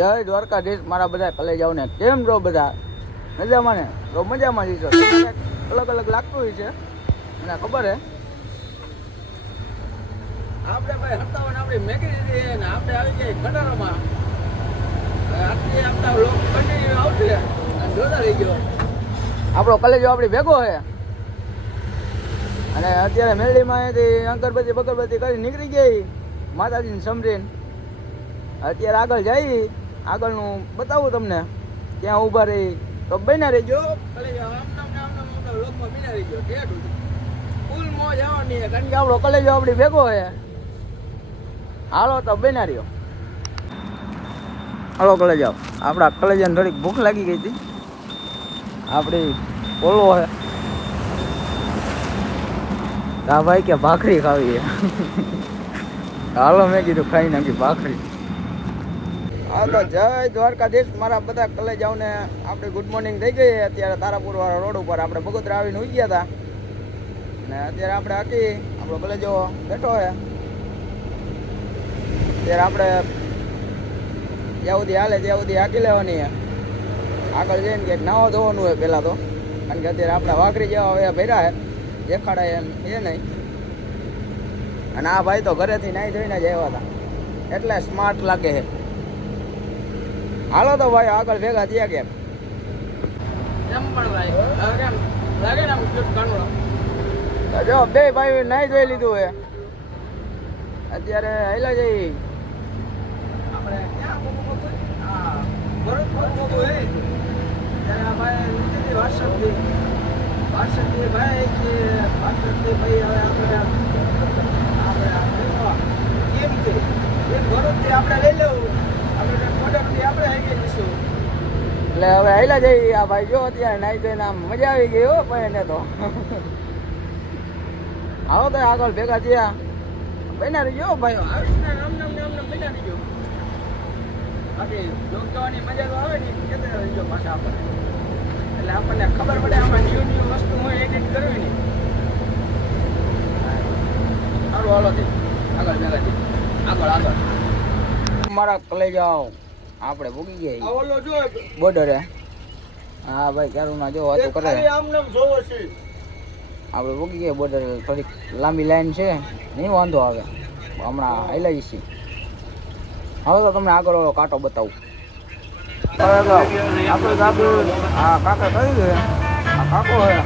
જય દ્વારકાધીશ મારા બધા કલેજાઓને કેમ છો બધા મજામાં ને? તો મજામાં જ છો. અલગ અલગ લાગતું હોય છે મને ખબર હે. આપણે ભાઈ હપ્તાવાને આપણી મેગી દીધી ને આપણે આવી ગયા ખંડારામાં. આટલી આપણા લોક કન્ટિન્યુ આવશે અને જોતા રહી ગયો. આપણો કલેજો આપણી ભેગો છે અને અત્યારે મેરડીમાં અહીંથી અગરબત્તી બગરબત્તી કરી નીકળી ગઈ માતાજીને સમરીને. અત્યારે આગળ જઈ આગળનું બતાવું તમને ક્યાં ઊભા રહી તો બન્યા રહીજો. કલેજો આમ લોકમાં બન્યા રહીજો. ફૂલ મોજ આવવાની છે કારણ કે આપણો કલેજો આપણી ભેગો છે. હાલો તો બન્યા રહ્યો. હાલો કલેજો, આપણા કલેજાને થોડીક ભૂખ લાગી ગઈ હતી. આપણી ઓલો છે હા ભાઈ કે ભાખરી ખાવી છે. હાલો મેં કીધું ખાઈ નાખી ભાખરી. હા તો જય દ્વારકાધીશ મારા બધા કલેજાઓને આપણે ગુડ મોર્નિંગ થઈ ગઈ. અત્યારે તારાપુર વાળા રોડ ઉપર આપણે બગોદરા આવીને ઉઈ ગયા હતા ને અત્યારે આપણે આખી આપણો કલેજો બેઠો છે. ત્યારે આપણે જ્યાં સુધી હાલે ત્યાં સુધી હાકી લેવાની છે. આગળ જઈને કંઈક નાવા ધોવાનું હોય પહેલાં તો, કારણ કે અત્યારે આપણા વાઘરી જેવા હવે ભર્યા છે દેખાડાય એમ એ નહીં. અને આ ભાઈ તો ઘરેથી નાહી ધોઈને જ આવ્યા હતા એટલે સ્માર્ટ લાગે છે. હાલો તો ભાઈ આગળ ભેગા થયા કેમ એમ પણ લાગે ને જો બે ભાઈ નાહી ધોઈ લીધું હે. અત્યારે હેલા જઈ આપણે આપણે લઈ લેવું એટલે હવે હેલા જઈ. આ ભાઈ જો અત્યારે નાઈ ધોઈને આમ મજા આવી ગઈ હો ભાઈ એને તો. આવો તો આગળ ભેગા થયા બન્યા રહીજો ભાઈ. બન્યા રહીજો બાકી લોક જવાની મજા તો આવે ને કેતા રહીજો પાછા આપણને, એટલે આપણને ખબર પડે આમાં ન્યૂ વસ્તુ હોય એડિટ કરવી ને. સારું હાલો થી આગળ ભેગા થી આગળ મારા કલેજાઓ આપણે ભૂગી ગયા ઓલો જો બોર્ડર. હા ભાઈ ક્યારું ના જો વાતો કરે આપણે ભૂગી ગયા બોર્ડર. થોડીક લાંબી લાઈન છે નહીં વાંધો આવે હમણાં હાલ્યા જઈશી. હવે તો તમને આગળ ઓલો કાંટો બતાવું. આપણે કાકો હા કાકા કહી દે આ કાકો હે.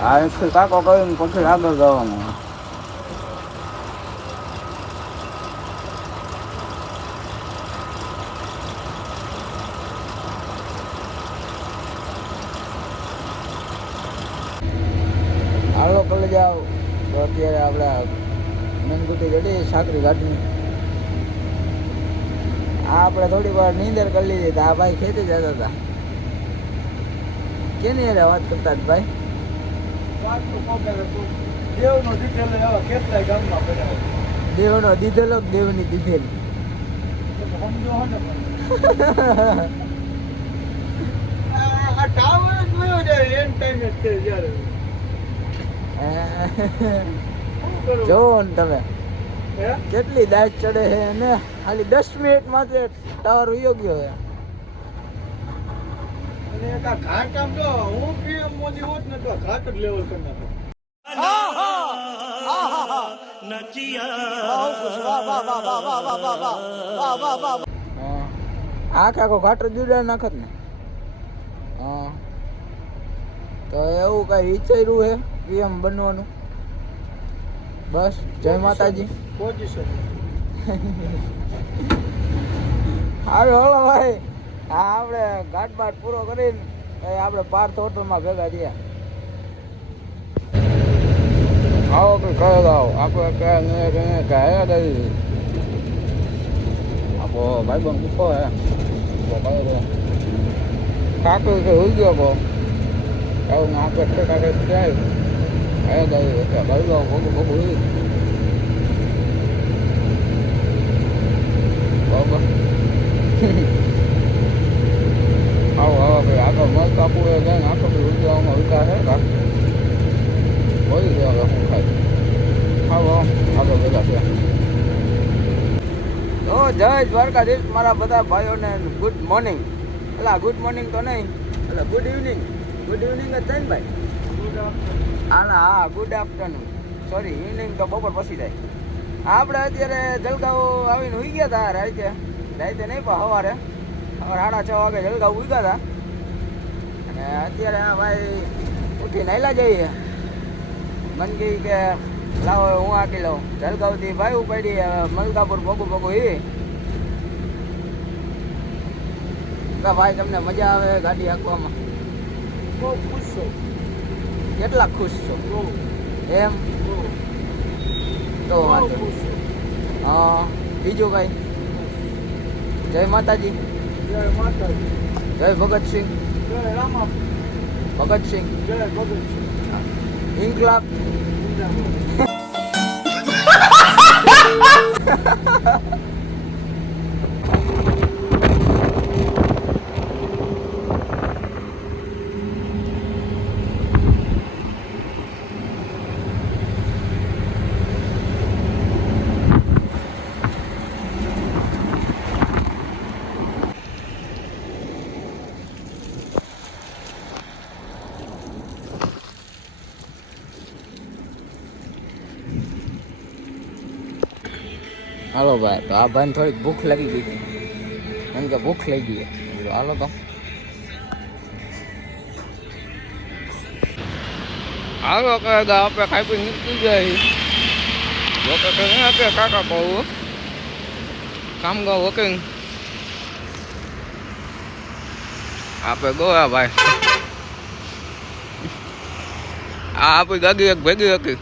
હા એક કાકો કહીને પછી આગળ જવાનું. હાલો કલે જાઓ તો અત્યારે આપણે મેનગુટી રેડી સાકરી ઘાટની. આ આપણે થોડી વાર નીંદર કરી લીધી તો આ ભાઈ ખેતી જતા હતા. કેની યારે વાત કરતા જ ભાઈ? દેવનો દીધેલો દેવની દીધેલી. જોવો ને તમે કેટલી દાજ ચડે છે ને ખાલી 10 મિનિટ માટે ટાવર યોગ્ય છે. આખો ઘાટો જુદા નાખત ને. હા તો એવું કઈ વિચાર્યું હે પીએમ બનવાનું? બસ જય માતાજી. આવે હલો ભાઈ. હા આપણે ઘાટ બાટ પૂરો કરીને આપણે પાર્થ હોટલમાં ભેગા થયા. આવો કે કયો ગાવ આપણે કયા ગઈ આપો ભાઈ બંધ પૂછો હે કાકો કે હોઈ ગયો કો આવું ના આપણે કાકે જાય કયા ગઈ ભાઈ ગાવ બહુ બહુ બરાબર. આવો આવો ભાઈ આગળ મસ્ત આપવું હોય જાય આખો ભાઈ ઉડજો જય દ્વારકાધીશ મારા બધા ભાઈઓને ગુડ મોર્નિંગ. એટલે ગુડ મોર્નિંગ તો નહીં, એટલે ગુડ ઇવનિંગ. ગુડ ઇવનિંગ જ થાય ને ભાઈ? હા, ગુડ આફ્ટરનૂન. સોરી, ઇવનિંગ તો બપોર પછી થાય. આપણે અત્યારે જલગાંવ આવીને ઉઈ ગયા હતા રાતે નહીં પણ સવારે 6:30 વાગે જલગાંવ ઉઈ ગયા હતા. અને અત્યારે આ ભાઈ ઉઠીને આયલા જઈએ. મન કહી કે લાવો હું આકી લઉં. જલગાંવથી ભાઈ ઉપાડી મલકાપુર પગું એ ભાઈ. તમને મજા આવે ગાડી હાંકવામાં? બહુ ખુશ છું. કેટલા ખુશ છો? એમ તો વાંધો. હા, બીજું ભાઈ? જય માતાજી. જય માતાજી. જય ભગતસિંહ. જય રામા. ભગતસિંહ. જય ભગતસિંહ. ઇન્કલાબ. હાલો ભાઈ, તો આ ભાઈને થોડીક ભૂખ લાગી ગઈ હતી, કેમ કે ભૂખ લઈ ગઈ. હાલો તો હાલો કાકા, આપણે ખાઈ પી નીકળી જાય. કાકા કહું કામ ગો વોકિંગ આપણે ગોયા ભાઈ. આ આપણી ગાડી એક ભેગી હતી.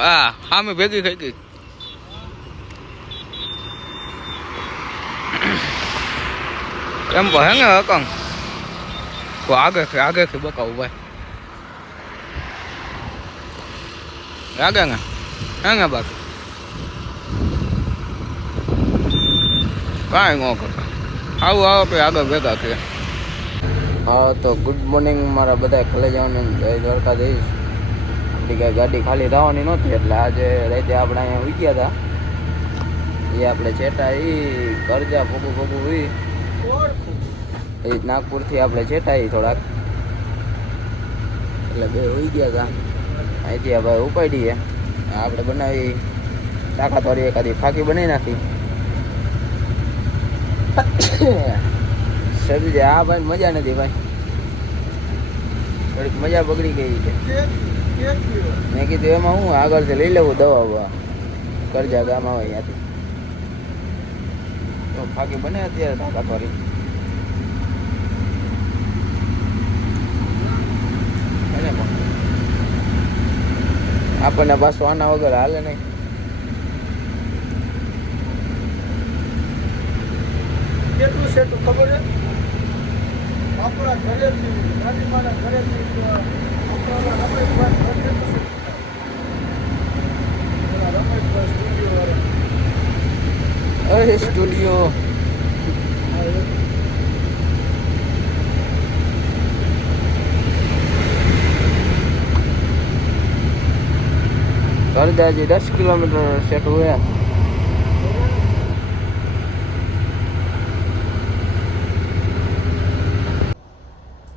હા, સામે ભેગી થઈ ગઈ. એમ હે ને હકંગ તો આગેથી બકાવું ભાઈ. આગે ને હે ને બાકી કાંઈ ન કરતા. આવું આવો કે આગળ ભેગા થયા. હા, તો ગુડ મોર્નિંગ મારા બધા ખલે જવાનું. જય દ્વારકાધીશ. આપણી કાંઈ ગાડી ખાલી રહેવાની નહોતી, એટલે આજે રાતે આપણે અહીંયા ઉઈ ગયા હતા. એ આપણે છેટા કરજા ભોગું હોય એ નાગપુરથી આપણે છેટાઈ થોડાક, એટલે બે હોઈ ગયા હતા. અહીંથી આ ભાઈ ઉપાડીએ. આપણે બનાવી તાકાતવાળી એકાદી ફાંકી બનાવી નાખી. સમજે આ ભાઈ મજા નથી ભાઈ, થોડીક મજા બગડી ગઈ છે. મેં કીધું એમાં હું આગળથી લઈ લેવું દવા કરજા ગામ આવે અહીંયાથી. તો ફાંકી બને અત્યારે તાકાતવાળી. આપણને પાછું આના વગર હાલે નહીં. કેટલું છે તો ખબર છે? આપણા ઘરેથી ગાડીમાના ઘરેથી આપણા રમેશભાઈ ઘર કેટલું છે? રમેશભાઈ સ્ટુડિયો વાળા. અરે સ્ટુડિયો करजा जी 10 किलोमीटर सेट हुए.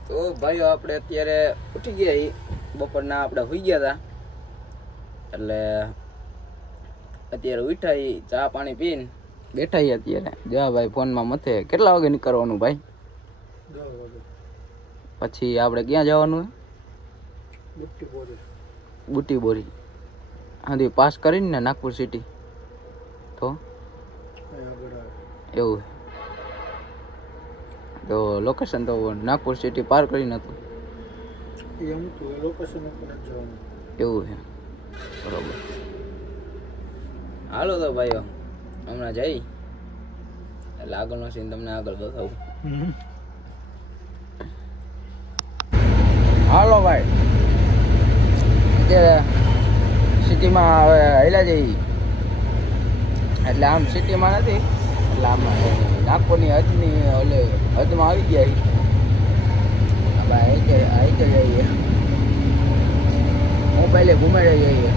તો ભાઈઓ આપણે અત્યારે ઉઠી ગયા. બપોરના આપણે હોઈ ગયા હતા, એટલે અત્યારે ઉઠાઈ ચા પાણી પીને બેઠા. અત્યારે જા ભાઈ ફોનમાં મથે. કેટલા વાગે નીકળવાનું ભાઈ? 10 વાગે. પછી આપણે ક્યાં જવાનું? બુટી બોરી. હા, પાસ કરીને ને નાગપુર સિટી તો એવું. તો લોકેશન તો નાગપુર સિટી પાર કરીને હતું એવું છે. બરોબર. હાલો તો ભાઈઓ, હમણાં જઈ એટલે આગળનો સીન તમને આગળ બતાવું. હાલો ભાઈ, અત્યારે સિટીમાં હવે હેલા જઈ. એટલે આમ સિટીમાં નથી, એટલે આમ નાગપુરની હદમાં આવી ગયા. આવી જઈએ હું પહેલે ઘુમાડે જઈએ.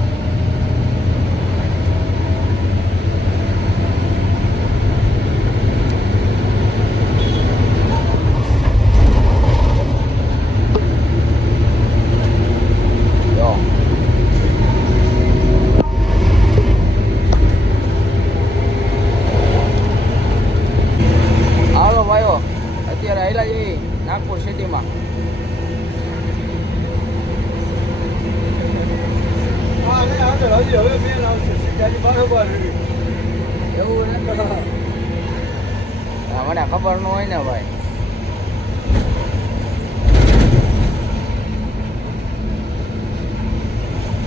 મને ખબર ન હોય ને ભાઈ.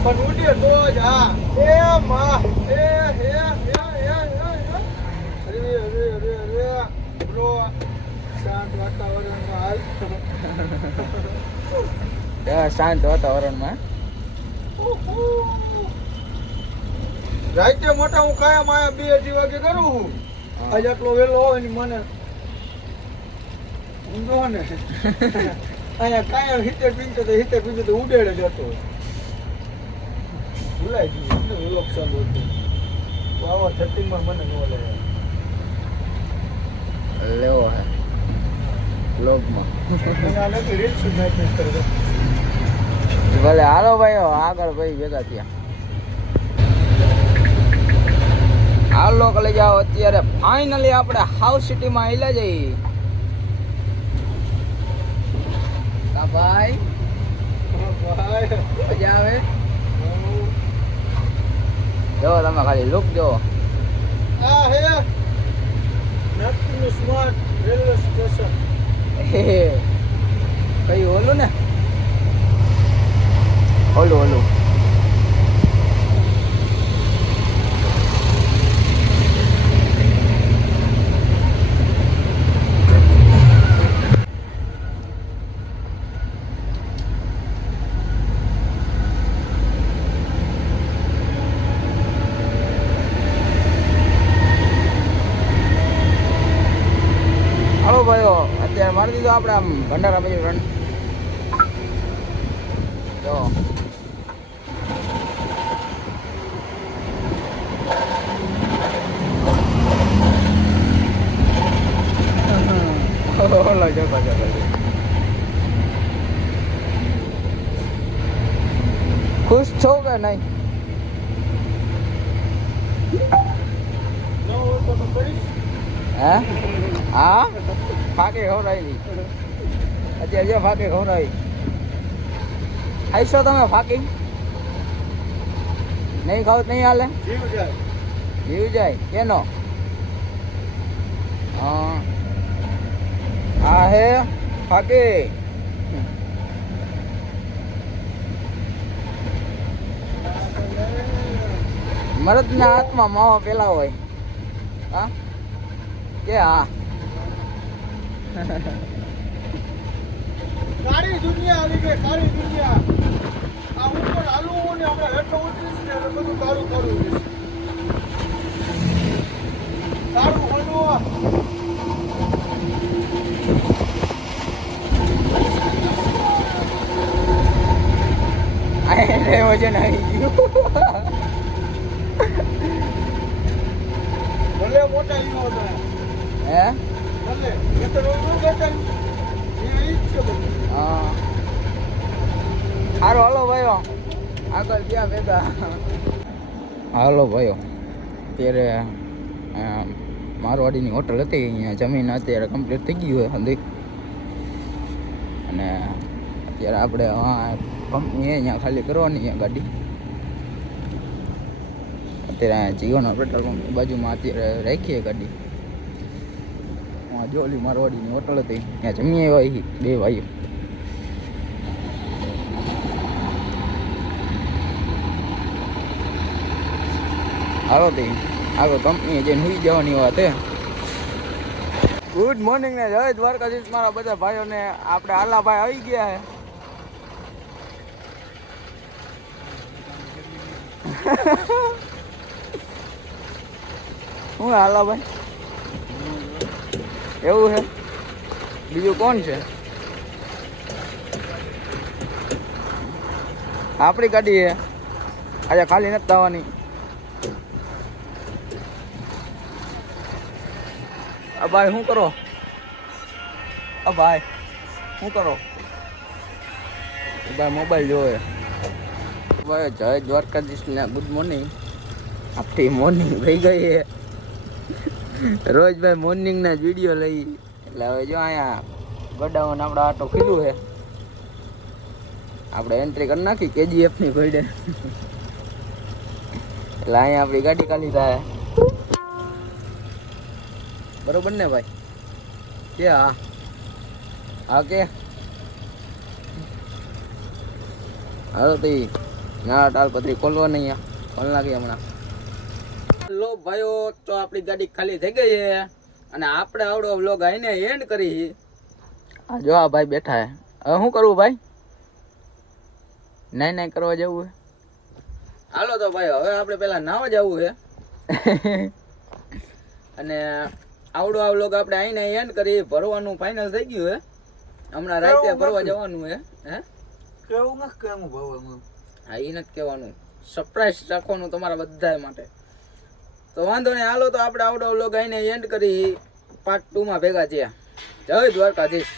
પણ ઉડે તો જ હા. એ માં એ હે હે હે અરે બ્રો શાંત વાતાવરણમાં હાલ. શાંત વાતાવરણમાં રાતે મોટા હું કાયમ આયા 2-2 વાગે કરું છું. આજ આટલો વેલો હોય ને મને ઊંઘો ને અહીંયા કાયમ 70-75 તો ઉડેડે જતો ભૂલાઈ ગયું વેલો ચાલુ હતું. તો આવા 30 માં મને ન લેવો હે બ્લોગમાં. ભલે હાલો ભાઈ આગળ ભાઈ ભેગા થયા. હાલો લઈ જાઓ. અત્યારે ફાઇનલી આપણે હાઉસ સિટીમાં આવેલા જઈએ. કા ભાઈ મજા આવે? જો તમે ખાલી લુક જો. આ હે નાગપુરનું સ્માર્ટ રેલવે સ્ટેશન. કયું ઓલું ને? ઓલું હાલો ભાઈઓ અત્યારે મારી દીધો આપણે આમ ભંડારા પછી રન જો. ખુશ છો કે નહીં? હે હા ફાકે ખવડાવી અત્યારે જો ફાકે ખવડાવી. ખાઈશો તમે ફાકી? નહીં ખાવ નહીં હાલે? જીવ જાય કેનો? હા હે ફાકી. મરદના હાથમાં માવો પેલા હોય. હા કે હા કાળી દુનિયા આવી ગઈ. કાળી દુનિયા આ ઉપર હાલવું ને આપણે હેઠો ઉતરીશ ને એટલે બધું કાળું કાળું જઈશ. કાળું હળવું વજન આવી ગયું. ભલે મોટા ઈનો હતા હે ભલે એ તો રોજ બેઠા એ ઈ જ છે બધું. હા સારું હાલો ભાઈઓ આગળ ગયા ભેગા. હાલો ભાઈઓ અત્યારે મારવાડીની હોટલ હતી અહીંયા જમીન અત્યારે કમ્પ્લીટ થઈ ગયું હોય હંધી. અને અત્યારે આપણે કંપની અહીંયા ખાલી કરવાની અહીંયા ગાડી. અત્યારે જીઓનો પેટ્રોલ પંપની બાજુમાં અત્યારે રાખીએ ગાડી. જોલી મારવાડીની હોટલ હતી ત્યાં જમીએ આવ્યા બે ભાઈઓ. હાલો તે આગળ કંપની જઈને સુઈ જવાની વાત હે. ગુડ મોર્નિંગ ને જય દ્વારકાધીશ મારા બધા ભાઈઓને. આપણે આલાભાઈ આવી ગયા હે. શું આલાભાઈ એવું છે? બીજું કોણ છે? આપણી ગાડી છે આજે ખાલી નથી થવાની. ભાઈ શું કરો? ભાઈ શું કરો? ભાઈ મોબાઈલ જોવે. ભાઈ જય દ્વારકાધીશ ને ગુડ મોર્નિંગ. આપણી મોર્નિંગ થઈ ગઈ છે. રોજ ભાઈ મોર્નિંગના જ વિડીયો લઈ. એટલે હવે જો અહીંયા ગોડાઉન આપણે આટો ખીલું છે. આપણે એન્ટ્રી કરી નાખી KGFની ભીડે. એટલે અહીંયા આપણી ગાડી ખાલી થાય. બરોબર ને ભાઈ? કે હા હા કે હાલો તો ના તાલપત્રી ખોલવા નહીં ખોલ નાખી હમણાં. લો ભાઈઓ, તો આપણી ગાડી ખાલી થઈ ગઈ છે અને આપણે આવડો વ્લોગ આઈને એન્ડ કરી. આ જો આ ભાઈ બેઠા હે. હવે શું કરવું ભાઈ? નાઈ કરવા જવું હે? હાલો તો ભાઈ, હવે આપણે પેલા નાવા જવું છે અને આવડો આ વ્લોગ આપણે આઈને એન્ડ કરી. ભરવાનું ફાઇનલ થઈ ગયું હે. હમણાં રાતે ભરવા જવાનું હે. હે કેવું નથી કેવું ભાવવાનું? હા, એ નથી કહેવાનું. સરપ્રાઈઝ રાખવાનું તમારા બધા માટે. તો વાંધો નહીં, હાલો તો આપણે આવડો વ્લોગ આઈને એન્ડ કરી. પાર્ટ 2 માં ભેગા થયા. જય દ્વારકાધીશ.